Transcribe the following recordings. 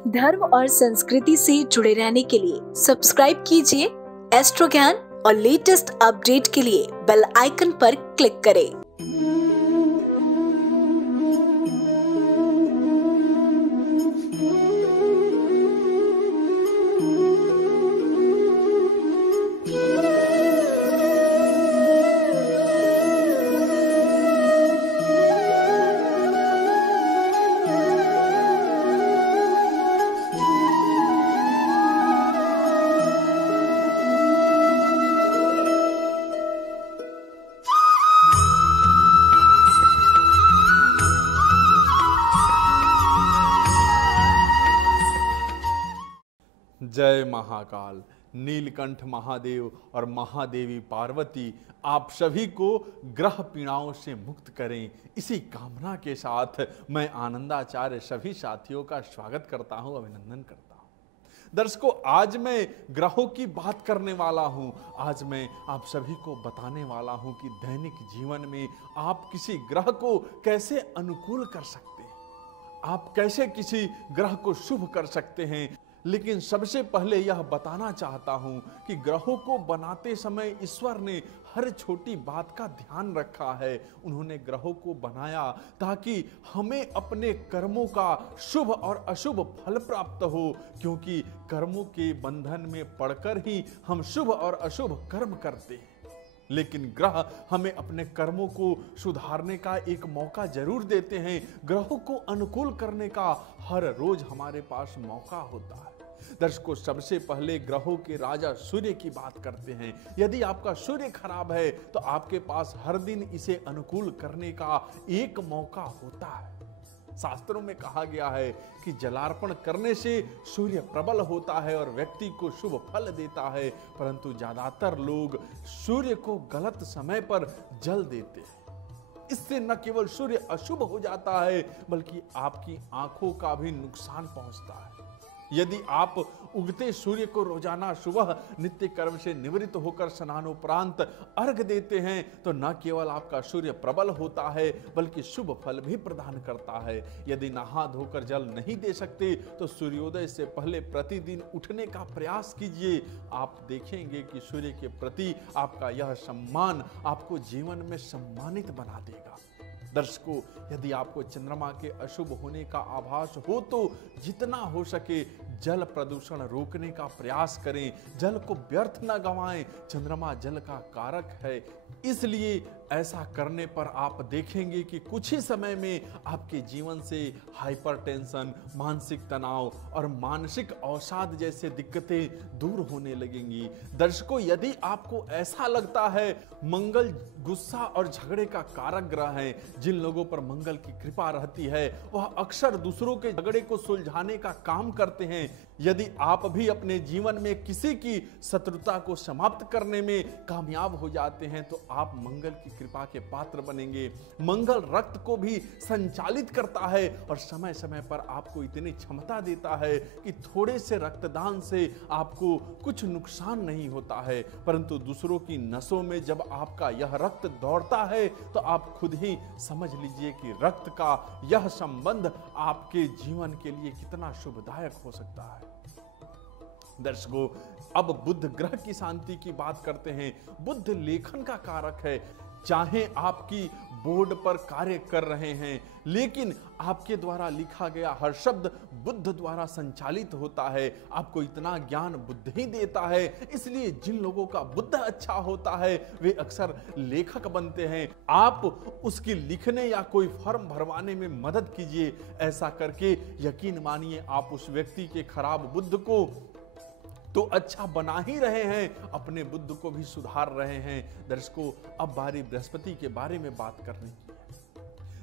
धर्म और संस्कृति से जुड़े रहने के लिए सब्सक्राइब कीजिए एस्ट्रो ज्ञान और लेटेस्ट अपडेट के लिए बेल आइकन पर क्लिक करें। जय महाकाल। नीलकंठ महादेव और महादेवी पार्वती आप सभी को ग्रह पीड़ाओं से मुक्त करें, इसी कामना के साथ मैं आनंदाचार्य सभी साथियों का स्वागत करता हूं, अभिनंदन करता हूं। दर्शकों, आज मैं ग्रहों की बात करने वाला हूं। आज मैं आप सभी को बताने वाला हूं कि दैनिक जीवन में आप किसी ग्रह को कैसे अनुकूल कर सकते हैं, आप कैसे किसी ग्रह को शुभ कर सकते हैं। लेकिन सबसे पहले यह बताना चाहता हूं कि ग्रहों को बनाते समय ईश्वर ने हर छोटी बात का ध्यान रखा है। उन्होंने ग्रहों को बनाया ताकि हमें अपने कर्मों का शुभ और अशुभ फल प्राप्त हो, क्योंकि कर्मों के बंधन में पड़कर ही हम शुभ और अशुभ कर्म करते हैं। लेकिन ग्रह हमें अपने कर्मों को सुधारने का एक मौका जरूर देते हैं। ग्रहों को अनुकूल करने का हर रोज हमारे पास मौका होता है। दर्शकों, सबसे पहले ग्रहों के राजा सूर्य की बात करते हैं। यदि आपका सूर्य खराब है तो आपके पास हर दिन इसे अनुकूल करने का एक मौका होता है। शास्त्रों में कहा गया है कि जलार्पण करने से सूर्य प्रबल होता है और व्यक्ति को शुभ फल देता है, परंतु ज्यादातर लोग सूर्य को गलत समय पर जल देते हैं। इससे न केवल सूर्य अशुभ हो जाता है बल्कि आपकी आंखों का भी नुकसान पहुंचता है। यदि आप उगते सूर्य को रोजाना सुबह नित्य कर्म से निवृत्त होकर स्नानोपरांत अर्घ देते हैं तो न केवल आपका सूर्य प्रबल होता है बल्कि शुभ फल भी प्रदान करता है। यदि नहा धोकर जल नहीं दे सकते तो सूर्योदय से पहले प्रतिदिन उठने का प्रयास कीजिए। आप देखेंगे कि सूर्य के प्रति आपका यह सम्मान आपको जीवन में सम्मानित बना देगा। दर्शकों, यदि आपको चंद्रमा के अशुभ होने का आभास हो तो जितना हो सके जल प्रदूषण रोकने का प्रयास करें, जल को व्यर्थ न गंवाएं। चंद्रमा जल का कारक है, इसलिए ऐसा करने पर आप देखेंगे कि कुछ ही समय में आपके जीवन से हाइपरटेंशन, मानसिक तनाव और मानसिक अवसाद जैसे दिक्कतें दूर होने लगेंगी। दर्शकों, यदि आपको ऐसा लगता है मंगल गुस्सा और झगड़े का कारक ग्रह है, जिन लोगों पर मंगल की कृपा रहती है वह अक्सर दूसरों के झगड़े को सुलझाने का काम करते हैं। यदि आप भी अपने जीवन में किसी की शत्रुता को समाप्त करने में कामयाब हो जाते हैं तो आप मंगल की कृपा के पात्र बनेंगे। मंगल रक्त को भी संचालित करता है और समय समय पर आपको इतनी क्षमता देता है कि थोड़े से रक्तदान से आपको कुछ नुकसान नहीं होता है, परंतु दूसरों की नसों में जब आपका यह रक्त दौड़ता है तो आप खुद ही समझ लीजिए कि रक्त का यह संबंध आपके जीवन के लिए कितना शुभदायक हो सकता है। दर्शकों, अब बुध ग्रह की शांति की बात करते हैं। बुध लेखन का कारक है। चाहे आपकी बोर्ड पर कार्य कर रहे हैं लेकिन आपके द्वारा लिखा गया हर शब्द बुद्ध द्वारा संचालित होता है। आपको इतना ज्ञान बुद्ध ही देता है, इसलिए जिन लोगों का बुद्ध अच्छा होता है वे अक्सर लेखक बनते हैं। आप उसकी लिखने या कोई फॉर्म भरवाने में मदद कीजिए। ऐसा करके यकीन मानिए आप उस व्यक्ति के खराब बुद्ध को तो अच्छा बना ही रहे हैं, अपने बुद्ध को भी सुधार रहे हैं। दर्शकों, अब बारी बृहस्पति के बारे में बात करने की है।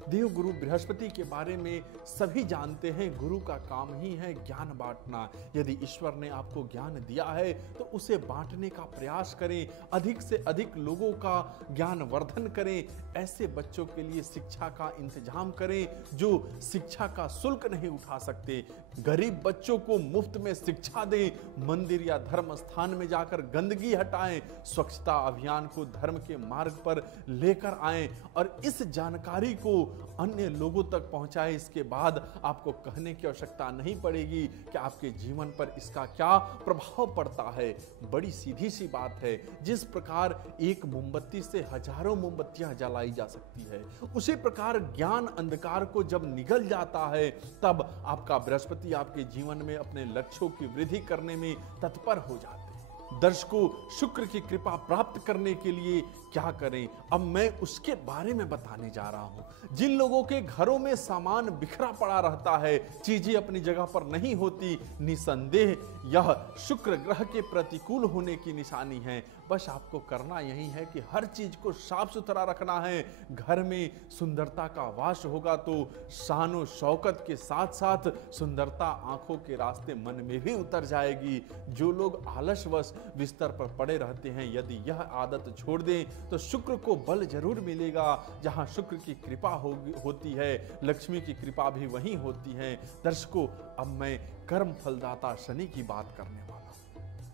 देव गुरु बृहस्पति के बारे में सभी जानते हैं, गुरु का काम ही है ज्ञान बांटना। यदि ईश्वर ने आपको ज्ञान दिया है तो उसे बांटने का प्रयास करें, अधिक से अधिक लोगों का ज्ञान वर्धन करें। ऐसे बच्चों के लिए शिक्षा का इंतजाम करें जो शिक्षा का शुल्क नहीं उठा सकते। गरीब बच्चों को मुफ्त में शिक्षा दें। मंदिर या धर्म स्थान में जाकर गंदगी हटाएं। स्वच्छता अभियान को धर्म के मार्ग पर लेकर आएं और इस जानकारी को अन्य लोगों तक पहुंचाए। इसके बाद आपको कहने की आवश्यकता नहीं पड़ेगी कि आपके जीवन पर इसका क्या प्रभाव पड़ता है। बड़ी सीधी सी बात है, जिस प्रकार एक मोमबत्ती से हजारों मोमबत्तियां जलाई जा सकती है, उसी प्रकार ज्ञान अंधकार को जब निगल जाता है तब आपका बृहस्पति आपके जीवन में अपने लक्ष्यों की वृद्धि करने में तत्पर हो जाते हैं। दर्शकों, शुक्र की कृपा प्राप्त करने के लिए क्या करें, अब मैं उसके बारे में बताने जा रहा हूं। जिन लोगों के घरों में सामान बिखरा पड़ा रहता है, चीजें अपनी जगह पर नहीं होती, निसंदेह यह शुक्र ग्रह के प्रतिकूल होने की निशानी है। बस आपको करना यही है कि हर चीज को साफ सुथरा रखना है। घर में सुंदरता का वास होगा तो शान और शौकत के साथ साथ सुंदरता आंखों के रास्ते मन में भी उतर जाएगी। जो लोग आलसवश बिस्तर पर पड़े रहते हैं, यदि यह आदत छोड़ दें तो शुक्र को बल जरूर मिलेगा। जहां शुक्र की कृपा होती है, लक्ष्मी की कृपा भी वहीं होती है। दर्शकों, अब मैं कर्म फलदाता शनि की बात करने वाला हूं।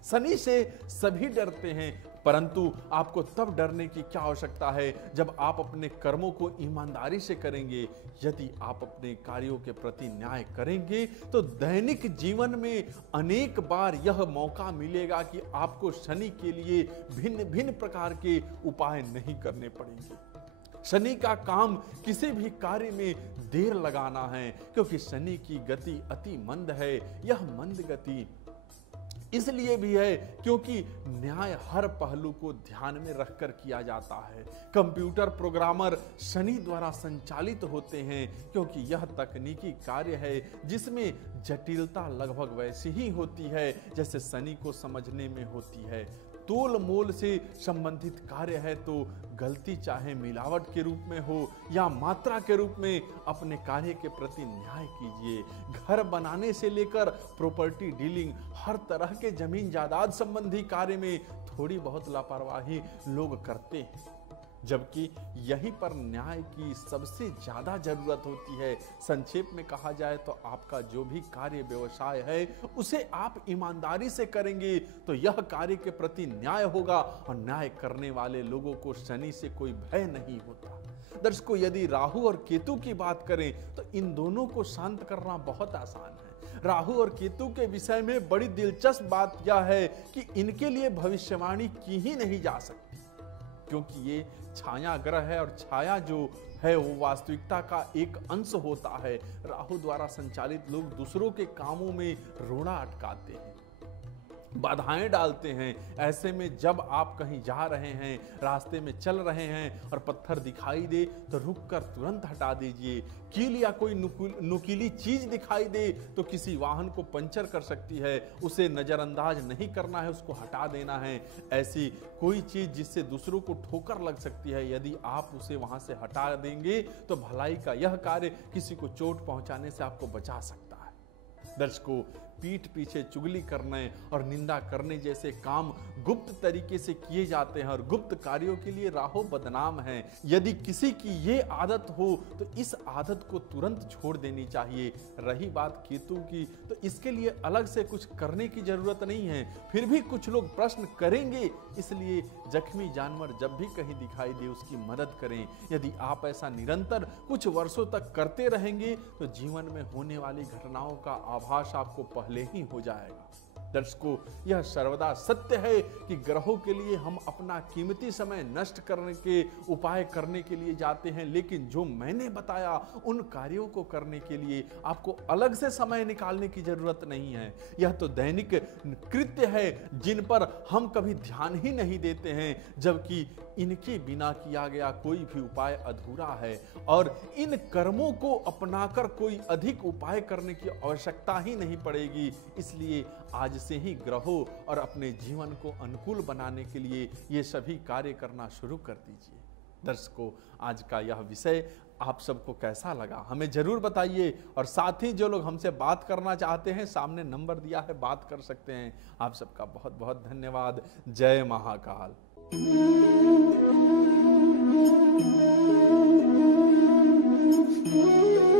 शनि से सभी डरते हैं, परंतु आपको तब डरने की क्या आवश्यकता है जब आप अपने कर्मों को ईमानदारी से करेंगे। यदि आप अपने कार्यों के प्रति न्याय करेंगे तो दैनिक जीवन में अनेक बार यह मौका मिलेगा कि आपको शनि के लिए भिन्न भिन्न प्रकार के उपाय नहीं करने पड़ेंगे। शनि का काम किसी भी कार्य में देर लगाना है, क्योंकि शनि की गति अति मंद है। यह मंद गति इसलिए भी है क्योंकि न्याय हर पहलू को ध्यान में रखकर किया जाता है। कंप्यूटर प्रोग्रामर शनि द्वारा संचालित होते हैं, क्योंकि यह तकनीकी कार्य है जिसमें जटिलता लगभग वैसी ही होती है जैसे शनि को समझने में होती है। तोल मोल से संबंधित कार्य है तो गलती चाहे मिलावट के रूप में हो या मात्रा के रूप में, अपने कार्य के प्रति न्याय कीजिए। घर बनाने से लेकर प्रॉपर्टी डीलिंग, हर तरह के जमीन जायदाद संबंधी कार्य में थोड़ी बहुत लापरवाही लोग करते हैं, जबकि यहीं पर न्याय की सबसे ज्यादा जरूरत होती है। संक्षेप में कहा जाए तो आपका जो भी कार्य व्यवसाय है उसे आप ईमानदारी से करेंगे तो यह कार्य के प्रति न्याय होगा, और न्याय करने वाले लोगों को शनि से कोई भय नहीं होता। दर्शकों, यदि राहु और केतु की बात करें तो इन दोनों को शांत करना बहुत आसान है। राहु और केतु के विषय में बड़ी दिलचस्प बात यह है कि इनके लिए भविष्यवाणी की ही नहीं जा सकती, क्योंकि ये छाया ग्रह है और छाया जो है वो वास्तविकता का एक अंश होता है। राहु द्वारा संचालित लोग दूसरों के कामों में रोड़ा अटकाते हैं, बाधाएं डालते हैं। ऐसे में जब आप कहीं जा रहे हैं, रास्ते में चल रहे हैं और पत्थर दिखाई दे तो रुककर तुरंत हटा दीजिए। कील या कोई नुकीली चीज दिखाई दे तो किसी वाहन को पंचर कर सकती है, उसे नजरअंदाज नहीं करना है, उसको हटा देना है। ऐसी कोई चीज जिससे दूसरों को ठोकर लग सकती है, यदि आप उसे वहां से हटा देंगे तो भलाई का यह कार्य किसी को चोट पहुंचाने से आपको बचा सकता है। दर्शकों, पीठ पीछे चुगली करने और निंदा करने जैसे काम गुप्त तरीके से किए जाते हैं और गुप्त कार्यों के लिए राहु बदनाम है। यदि किसी की ये आदत हो तो इस आदत को तुरंत छोड़ देनी चाहिए। रही बात केतु की, तो इसके लिए अलग से कुछ करने की जरूरत नहीं है, फिर भी कुछ लोग प्रश्न करेंगे, इसलिए जख्मी जानवर जब भी कहीं दिखाई दे उसकी मदद करें। यदि आप ऐसा निरंतर कुछ वर्षों तक करते रहेंगे तो जीवन में होने वाली घटनाओं का आभास आपको पहले ही हो जाएगा। दर्शकों, यह सर्वदा सत्य है कि ग्रहों के लिए हम अपना कीमती समय नष्ट करने के उपाय करने के लिए जाते हैं, लेकिन जो मैंने बताया उन कार्यों को करने के लिए आपको अलग से समय निकालने की जरूरत नहीं है। यह तो दैनिक कृत्य है जिन पर हम कभी ध्यान ही नहीं देते हैं, जबकि इनके बिना किया गया कोई भी उपाय अधूरा है और इन कर्मों को अपनाकर कोई अधिक उपाय करने की आवश्यकता ही नहीं पड़ेगी। इसलिए आज से ही ग्रहों और अपने जीवन को अनुकूल बनाने के लिए ये सभी कार्य करना शुरू कर दीजिए। दर्शकों, आज का यह विषय आप सबको कैसा लगा हमें जरूर बताइए, और साथ ही जो लोग हमसे बात करना चाहते हैं सामने नंबर दिया है, बात कर सकते हैं। आप सबका बहुत बहुत धन्यवाद। जय महाकाल। Thank you.